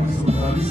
1947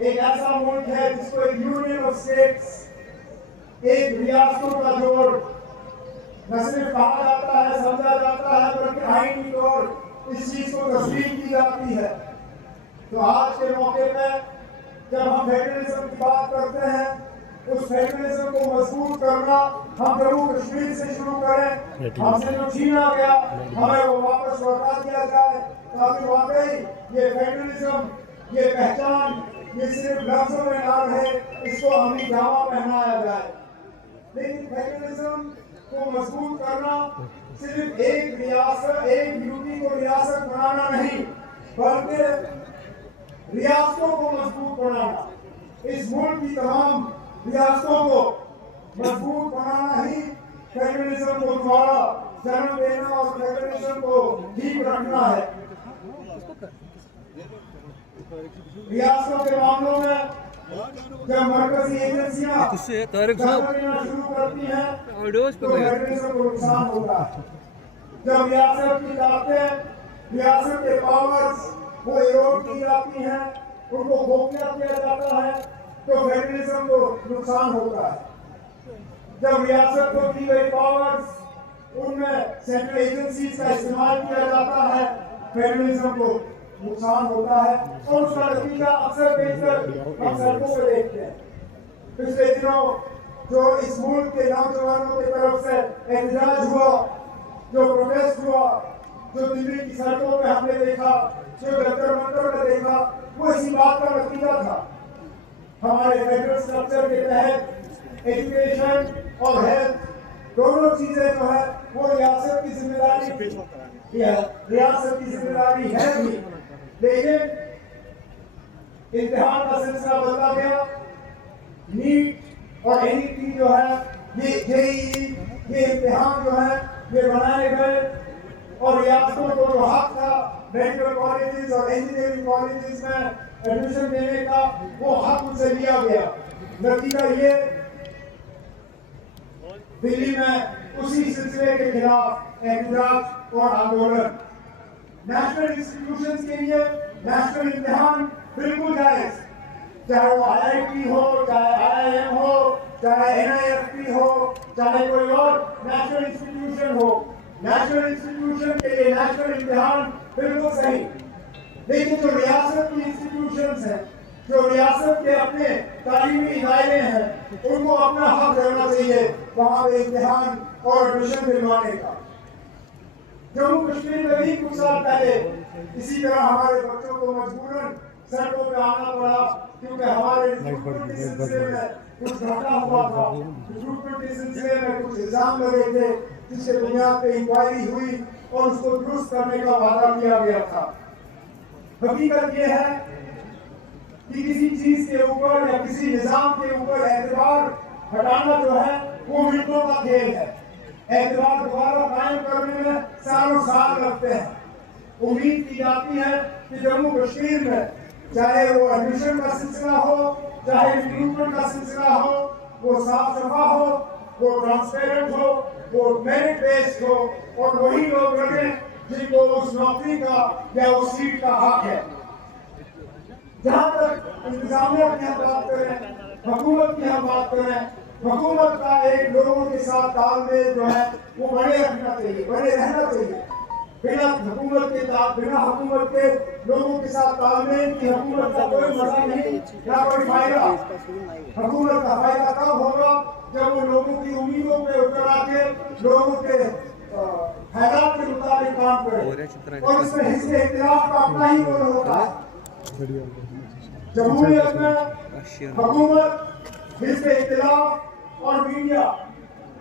ایک ایسا ملک ہے جس کو ایک یونین آف اسٹیٹس، ایک ریاستوں کا جوڑ نہ صرف کہا جاتا ہے، سمجھا جاتا ہے، بلکہ آئینی طور اس چیز کو تسلیم کی جاتی ہے۔ تو آج کے موقع پہ جب ہم فیڈرلزم کی بات کرتے ہیں، اس فیڈرلزم کو مضبوط کرنا ہم جموں کشمیر سے شروع کریں، ہم سے جو چھینا گیا ہمیں وہ واپس لوٹا دیا جائے، تاکہ واقعی یہ فیڈرلزم، یہ پہچان، یہ صرف لفظوں میں نہ رہے، اس کو عملی جامہ پہنایا جائے۔ لیکن فیڈرلزم کو مضبوط کرنا صرف ایک ریاست، ایک یوٹی کو ریاست بنانا نہیں، بلکہ ریاستوں کو مضبوط بنانا، اس ملک کی تمام ریاستوں کو مضبوط بنانا ہی فیڈرلزم کو دوبارہ جنم دینا اور فیڈرلزم کو ٹھیک رکھنا ہے۔ ریاستوں کے معاملوں میں جب مرکزی ایجنسیاں جنم دینا شروع کرتی ہیں تو فیڈرلزم کو نقصان ہوتا ہے۔ جب ریاست کی طاقتیں، ریاست کے پاورز وہ ایروڈ کی جاتی ہیں، ان کو کھوکھلا کیا جاتا ہے تو فیڈرلزم کو نقصان ہوتا ہے۔ جب ریاست کو دی گئی پاورز ان میں سینٹرل ایجنسیز کا استعمال کیا جاتا ہے، فیڈرلزم کو نقصان ہوتا ہے، اور اس کا نتیجہ اکثر بیشتر ہم سڑکوں پہ دیکھتے ہیں۔ پچھلے دنوں جو اس ملک کے نوجوانوں کی طرف سے احتجاج ہوا، جو پروٹیسٹ ہوا، جو دلی کی سڑکوں پہ ہم نے دیکھا، جو جنتر منتر میں دیکھا، وہ اسی بات کا نتیجہ تھا۔ ہمارے فیڈرل سٹرکچر کے تحت ایجوکیشن اور ہیلتھ دونوں چیزیں جو ہے وہ ریاست کی ذمہ داری ہے بھی، لیکن امتحان کا سلسلہ بدلا گیا۔ نیٹ اور NET جو ہے، یہ امتحان جو ہے یہ بنائے گئے، اور ریاستوں کو جو حق تھا میڈیکل کالجز اور انجینئرنگ کالجز میں ایڈمیشن دینے کا، وہ حق ان سے لیا گیا۔ نتیجہ یہ دلی میں اسی سلسلے کے خلاف احتجاج اور آندولن۔ نیشنل انسٹیٹیوشنز کے لیے نیشنل امتحان بالکل جائز، چاہے وہ IIT ہو، چاہے IIM ہو، چاہے NIFT ہو، چاہے کوئی اور نیشنل انسٹیٹیوشن ہو، نیشنل انسٹیٹیوشن کے لیے نیشنل امتحان بالکل صحیح۔ لیکن جو ریاست کی انسٹیٹیوشنز ہیں، جو ریاست کے اپنے تعلیمی ادارے ہیں، ان کو اپنا حق رہنا چاہیے وہاں پہ امتحان اور ایڈمیشن دلوانے کا۔ جموں کشمیر میں بھی کچھ سال پہلے اسی طرح ہمارے بچوں کو مجبوراً سڑکوں پہ آنا پڑا، کیونکہ ہمارے ریکروٹمنٹ کے سلسلے میں کچھ گھٹنا ہوا تھا، ریکروٹمنٹ کے سلسلے میں کچھ الزام لگے تھے، جس کے بنیاد پہ انکوائری ہوئی اور اس کو درست کرنے کا وعدہ کیا گیا تھا۔ حقیقت یہ ہے کہ کسی چیز کے اوپر یا کسی نظام کے اوپر اعتبار ہٹانا جو ہے وہ منٹوں کا کھیل ہے۔ اعتبار دوبارہ قائم کرنے میں سالوں سال لگتے ہیں۔ امید کی جاتی ہے کہ جموں کشمیر میں چاہے وہ ایڈمیشن کا سلسلہ ہو، چاہے ریکروٹمنٹ کا سلسلہ ہو، وہ صاف شفاف ہو، وہ ٹرانسپیرنٹ ہو، وہ میرٹ بیسڈ ہو، اور وہی لوگ لڑیں جن کو اس نوکری کا یا اس سیٹ کا حق ہے۔ جہاں تک انتظامیہ کی ہم بات کریں، حکومت کی ہم بات کریں، حکومت کا ایک لوگوں کے ساتھ تال میل جو ہے وہ بنے رہنا چاہیے۔ بنا حکومت کے لوگوں کے ساتھ تال میل کی حکومت کا کوئی مزہ نہیں، نہ کوئی فائدہ۔ حکومت کا فائدہ تب ہوگا جب وہ لوگوں کی امیدوں پہ اتر آ کے لوگوں کے خیالات کے مطابق کام کرے، اور اس میں حزب اختلاف کا اپنا ہی رول ہوتا ہے۔ جمہوریت میں حکومت، حزب اختلاف اور میڈیا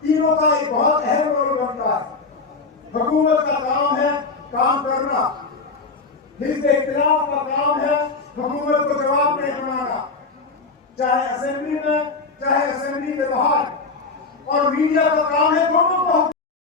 تینوں کا ایک بہت اہم رول بنتا ہے۔ حکومت کا کام ہے کام کرنا، حزب اختلاف کا کام ہے حکومت کو جواب نہیں بنانا، چاہے اسمبلی میں چاہے اسمبلی کے باہر، اور میڈیا کا کام ہے دونوں کو